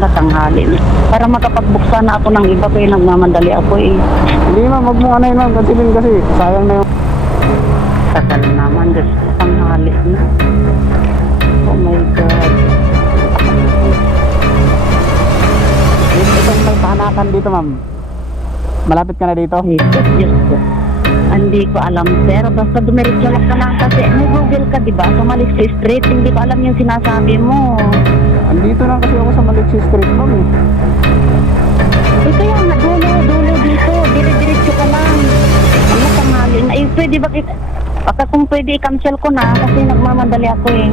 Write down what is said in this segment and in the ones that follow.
tanghali na. Para makapagbuksan na ako ng iba kaya nagmamadali ako eh. Hindi ma'am, wag mo ano yun ma'am, kansilin kasi sayang na yung... Tagal naman, Diyos ko, tanghali na. Oh my God. Itong may pahanakan dito ma'am. Malapit ka na dito? Jesus, Diyos ko. Hindi ko alam, sir. Basta dumiretso lang ka lang kasi may Google ka, di ba? Sa Maliksi Street, hindi ko alam yung sinasabi mo. Andito lang kasi ako sa Maliksi Street ma'am eh. Eh kaya nga, dulo dito. Dire-diretso ka lang. Ano tanghali na? Eh, pwede ba? Baka kung pwede, i-cancel ko na kasi nagmamadali ako eh.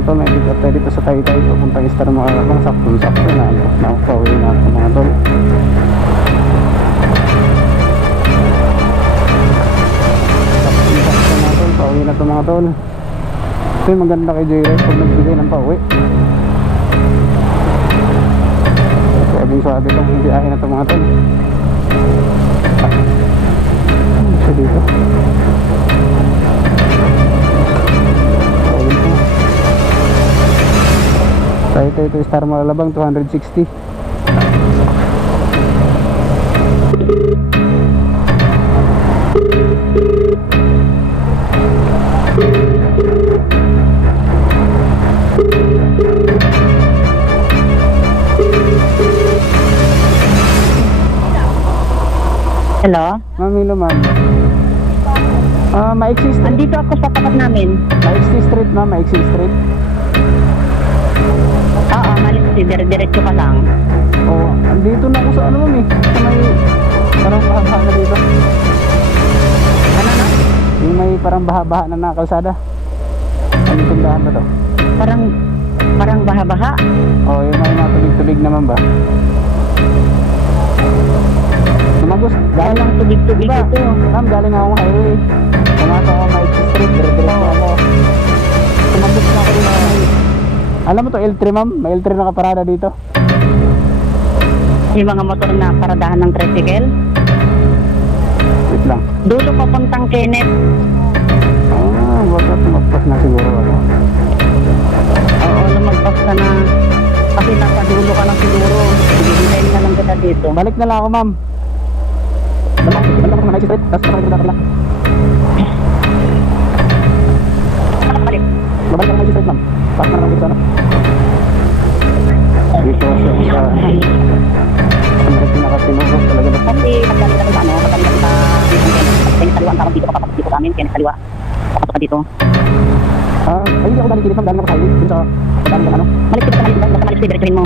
Tol, may dito tayo dito sa Taytay papuntang Star Makalabang, sakto na nakapauwi na ako mga tol. Sakto na tol, pauwi na ito mga tol. Ito yung maganda kay Joyride pag nagbigay ng pauwi. Suwabing lang hindi ahin na ito mga tol. Isa dito Tayo ito Star Malalabang 260. Hello? Ma'am, hello ma'am. Maiksi Street. Andito ako sa tapat namin. Maiksi Street ma'am, Maiksi Street. Oo, Maliksi, dire-diretso ka lang. Oh, andito na ako sa ano ma'am eh. Sa may parang baha-baha na dito. Ano na? Yung may parang baha-baha na kalsada. Ano tindahan ba to? Parang baha-baha. Oh, yung may mga tubig-tubig naman ba? Tumagos, galing Walang tubig-tubig diba? ito. Ma'am, galing akong highway. Pumasok ako Maiksi Street, dire-diretso ako. Tumagos na ako dito. Alam mo to L3 ma'am, may L3 na kaparada dito. Yung mga motor na paradahan ng tricycle. Wait lang. Dulo papuntang Kenneth. Baka tumagpas na siguro ako. Oo, lumagpas ka na. Kasi nasa dulo ka na siguro. Hihintayin na lang kita dito. Balik na lang ako ma'am. Balik ako na Maiksi Street, tapos balik na lang. Balik. Babalik ako Maiksi Street ma'am. Pasok na lang dito ano. Dito sa Amerika nakatinugos talaga na. Kasi pagdaling ka sa ano, pagdaling ka sa Kenneth Saliwa, ang tawag dito, papasok dito sa amin, Kenneth Saliwa. Papasok ka dito. Ay, hindi ako galing kilit ma'am, galing ako sa highway. Dun sa pagdaling ka ano. Maliksi ka sa Maliksi, basta Maliksi, diretsuhin mo.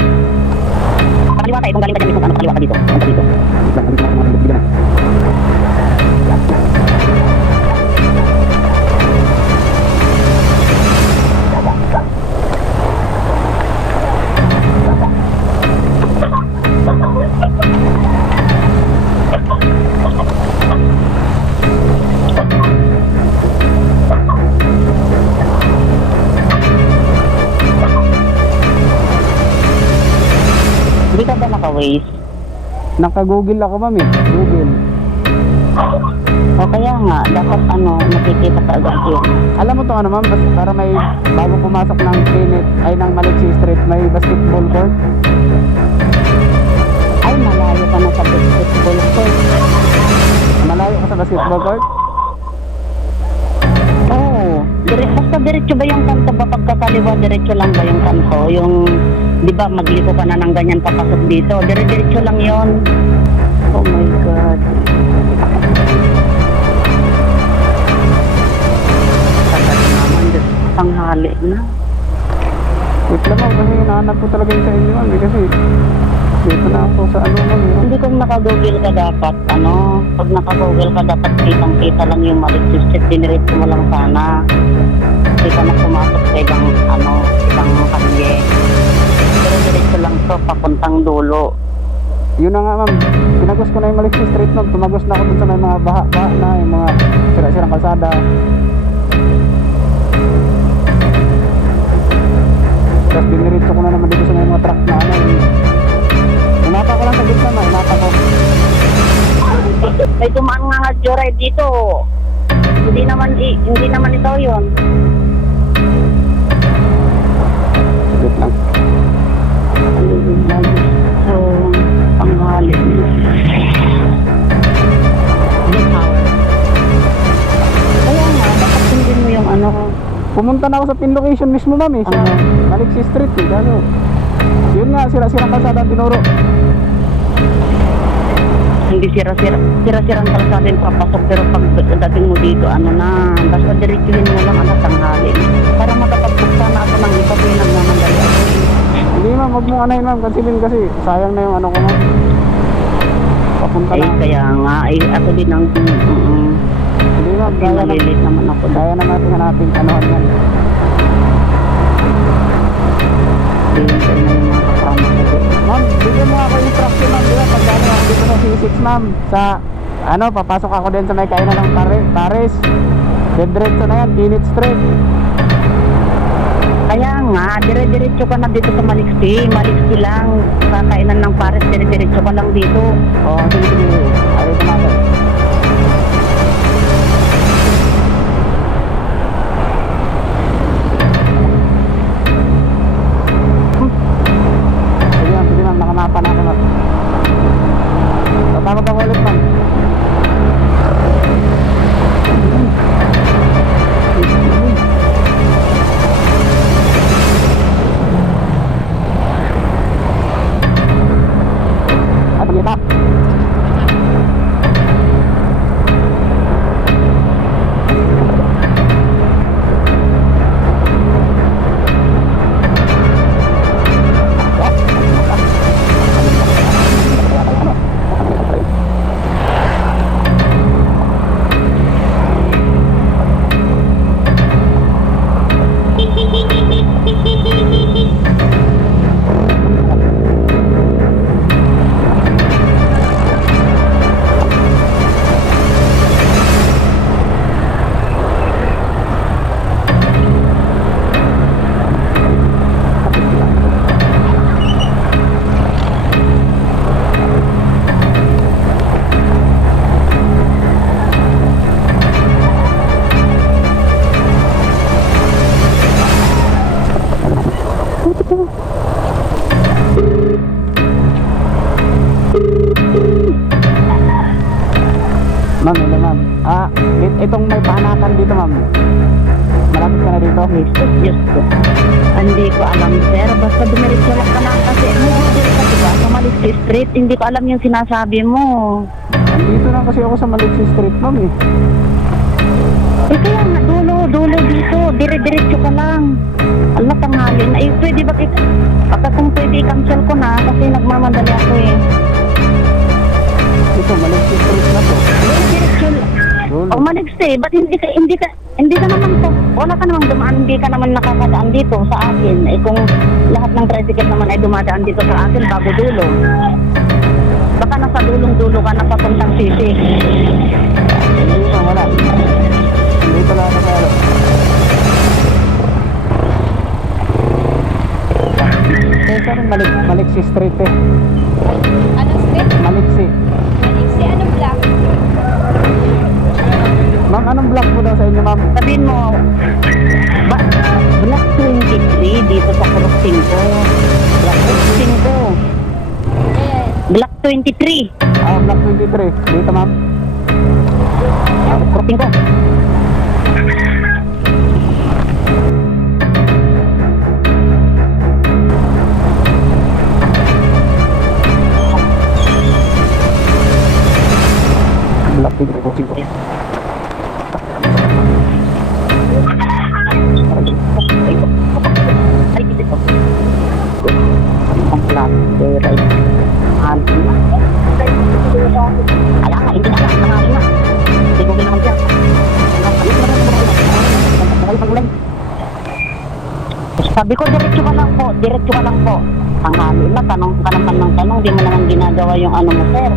Pakaliwa tayo, kung galing ka dyan mismo, ano, pakaliwa ka dito. Punta dito. Wait lang, dito ako mga bibigan na. Hindi ka ba naka-waste? Naka-google ako ma'am eh. Google. O kaya nga, dapat ano, nakikita ka agad yun. Alam mo to ano ma'am, para may bago pumasok ng Kenneth, ay ng Maliksi Street, may basketball court. Ay, malayo ka na sa basketball court. Malayo ka sa basketball court? Oo. Basta diretso ba yung kanto ba? Pagkakaliwa, diretso lang ba yung kanto? Yung, di ba, magliko ka na ng ganyan papasok dito. Diretso lang yon. Oh my God. Tagal naman, Diyos, tanghali na. Wait lang ma'am, kasi hinahanap ko talaga yung sa inyo ma'am eh, kasi dito na ako sa ano ma'am eh. Hindi kung naka-google ka dapat, ano, pag naka-google ka dapat kitang-kita lang yung Maliksi Street, diniretso mo lang sana. Hindi ka na pumasok sa ibang, ano, ibang kalye. Pero diretso lang to, papuntang dulo. Yun na nga ma'am, pinagos ko na yung Maliksi Street ma'am, tumagos na ako dun sa may mga baha na, yung mga sira-sirang kalsada. Tapos diniritso ko na naman dito sa may mga truck na ano. Inata ko lang sa gitna na, inata ko. May dumaan nga joyride dito. Hindi naman ito yun. Saglit lang. So, panghali. The power. Kaya nga, dapat sundin mo yung ano. Pumunta na ako sa pin location mismo ma'am eh, sa Maliksi Street eh, gano. Yun nga, sira-sirang kalsada ang tinuro. Hindi sira-sirang kalsada yung papasok, pero pag dating mo dito, ano na, basta diretsuhin mo lang ang tanghali. Para makapagpuksa na ako ng iba ko yung nagmamandali ako. Hindi ma'am, huwag mong anayin ma'am, kasi sayang na yung ano ko ma'am. Papunta Eh, na. kaya nga, ako din ang, Hindi ma'am, kasi malilit naman ako. kaya na natin hanapin anohan yan. Hintay na yung mga kasama ko dito. Ma'am, bigyan mo ako instruction ma'am, di ba? Pag gano'n ako dito sa C6 ma'am, sa, ano, papasok ako din sa may kainan ng Paris. Diretso na yan, Pinit Street. Kaya nga, dire-diretso ka na dito sa Maliksi. Maliksi lang, kakainan ng Paris, dire-diretso ka lang dito. Oo, sige. Ayun ko natin. Sige ma'am, nakamapa na ako ma'am. Tatawag ako ulit ma'am. At pagkita. Ma'am, hello ma'am. Itong may panakan dito ma'am. Malapit ka na dito? Jesus, Diyos ko. Hindi ko alam, sir. Basta dumiretso lang ka na kasi dito ka diba sa Maliksi Street. Hindi ko alam yung sinasabi mo. Andito na kasi ako sa Maliksi Street ma'am eh. Eh kaya nga, dulo dito. Dire-diretso ka lang. Allah, tanghalin. Ay, pwede ba baka kung pwede i-cancel ko na kasi nagmamadali ako eh. Ito, Maliksi Street na to. Dire-diretso lang. Dulo. O Maliksi, ba't hindi ka naman to. Wala ka namang dumaan, hindi ka naman nakakadaan dito sa akin. Eh kung lahat ng tricycle naman ay dumadaan dito sa akin bago dulo. Baka nasa dulong-dulo ka na papuntang city. Hindi ma'am, wala. Andito lang ako sa ano. Eh, saan yung Maliksi Street eh? Anong street? Maliksi. Maliksi, anong block? Ma'am, anong block po daw sa inyo ma'am? Sabihin mo, Block 23 dito sa Purok 5. Block 5. Ayan. Block 23. Block 23. Dito ma'am. Purok 5. Block 23. Ay, dito. Ang block, right. Kaya nga, hindi na lang. Nangali na. Hindi ko ginawa siya. Sabi ko, diretso ka lang po. Diretso ka lang po. Tanghali na, tanong ka naman ng tanong. Di mo naman ginagawa yung ano mo, sir.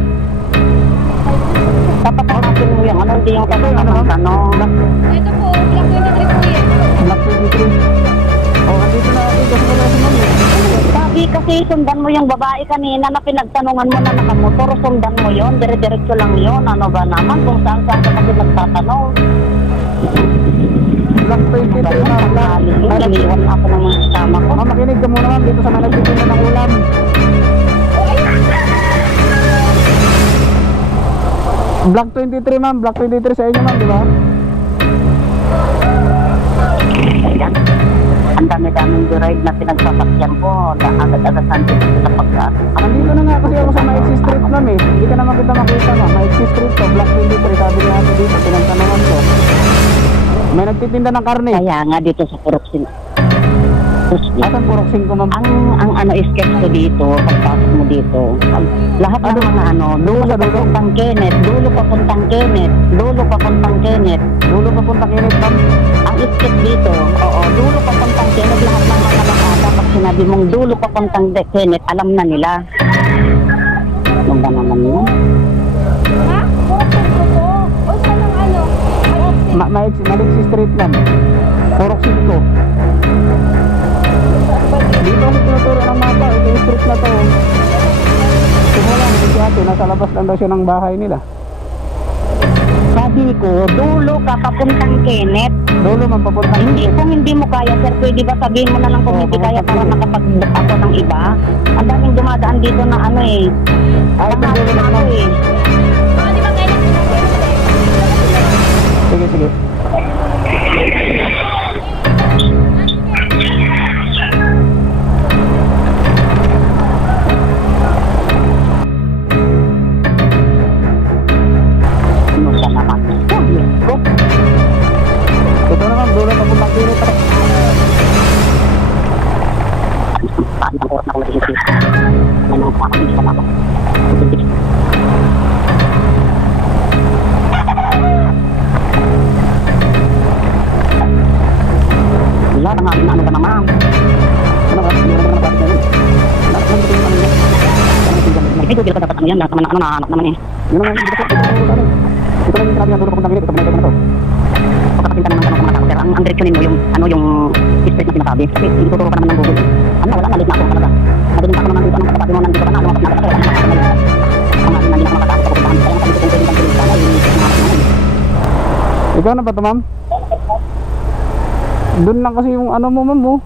Dapat hanapin mo yung ano, hindi yung Ito yung ano, tanong ma'am? tanong. Ito po, Black 23 po yan. Black 23. Oh, andito na ako kasi wala si ma'am eh. Sabi kasi sundan mo yung babae kanina na pinagtanungan mo na nakamotor, sundan mo yon, dire-diretso lang yon. Ano ba naman kung saan-saan ka kasi nagtatanong. Black 23 ma'am. Black. Naliwan ako ng mga kasama ko. Ma'am, makinig ka muna ma'am dito sa mga nagtitinda ng ulam. Black 23 ma'am, Black 23 sa inyo ma'am, di ba? Ayan. Ang dami-daming deride na pinagsasakyan ko. Agad-agad nandito sila pagka. Nandito na nga kasi ako sa Maixi Street ma'am eh. Hindi ka naman kita makita ma'am. Maixi Street to, Black 23. Sabi niya ako dito, pinagtanungan ko. May nagtitinda ng karne. Kaya nga dito sa Puroksin. Asan Purok 5 ma'am? Ang ano sketch ko dito, pagpasok mo dito, lahat ng mga ano, dulo papuntang Kenneth, dulo papuntang Kenneth, dulo papuntang Kenneth. Dulo pa punta kinit ma'am. Ang sketch dito, oo, dulo papuntang Kenneth, lahat ng mga nakakata, pag sinabi mong dulo papuntang Kenneth, alam na nila. Ano ba naman yun? Ha? Purok po po. O saan ang ano? Maixi Street ma'am. Purok 5. Dito ako tinuturo ng mapa. Ito yung street na to. Simula, hindi ate, nasa labas lang daw siya ng bahay nila. Sabi ko, dulo ka papuntang Kenneth. Dulo ma'am, papunta Hindi, kung hindi mo kaya, sir, pwede ba sabihin mo na lang kung Oo, hindi kaya para papunta makapag-book ako ng iba? Ang daming dumadaan dito na ano eh. Ay, ito Tanghali dulo na na ako ma'am. eh. Mga di ba kailan pinag-iisip? Sige, sige. Ano siya naman? Oh, Diyos ko. Ito na ma'am, dulo papuntang kinit. Paano ang oras na ako nag-iisip? Ano ang pakakabis ka na ako? Wala, nangaling na ano ka naman. Ano ka? Hindi naman nakapit na yun. Lahat ng ito yung ano yan. Ay, Google ka dapat ano yan. Lahat naman ano nahanap naman eh. Yun naman, ito lang yung sinabi ng dulo papuntang kinit. Ito na ito. Pagkakatinta naman ka ng mga pero ang direksyonin mo yung ano yung street na sinasabi. Kasi ituturo ka naman ng Google. Ano, wala, nalit na ako talaga. Nadinig ako naman dito ng kapatid mo nandito ka na. Lumakas na ako. Wala naman ako. Ang natin nandito ako makatakot sa pupuntahan. Kaya kami kung pwede kang piling sana ay nahanap naman. Ikaw na ba ito ma'am? Doon lang kasi yung ano mo ma'am oh.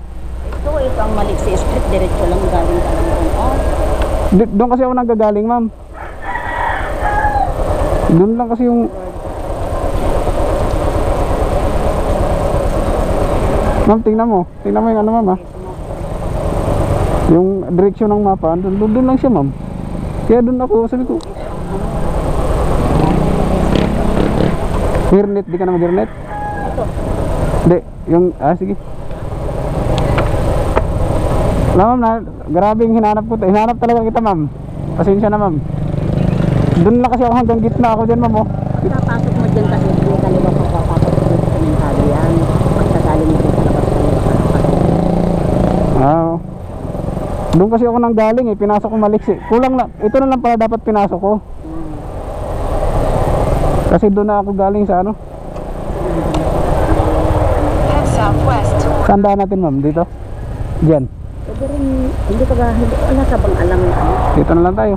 Ito ang Maliksi Street. Diretso lang galing ka lang doon. Oh. Doon kasi ako nanggagaling ma'am. Doon lang kasi yung ma'am, tingnan mo yung ano ma'am ha. Yung direksyon ng mapa, doon lang siya ma'am. Kaya doon ako, sabi ko Hirnet, di ka na mag-hirnet? Ito. Hindi, yung, sige. Wala ma'am, grabe yung hinanap ko. Hinanap talaga kita ma'am. Pasensya na ma'am. Doon lang kasi ako hanggang gitna ako dyan ma'am oh. Papasok mo dyan kasi may kaliwa ka papasok dito sa mentality yan. Pagkasali mo dito sa labas kaliwa ka na. Oo. Doon kasi ako nang galing eh, pinasok ko Maliksi. Kulang na, ito na lang pala dapat pinasok ko. Kasi doon na ako galing sa ano. Head southwest. Saan daan natin ma'am? Dito? Diyan. Pwede rin, hindi ka ba, wala ka bang alam na ano? Dito na lang tayo.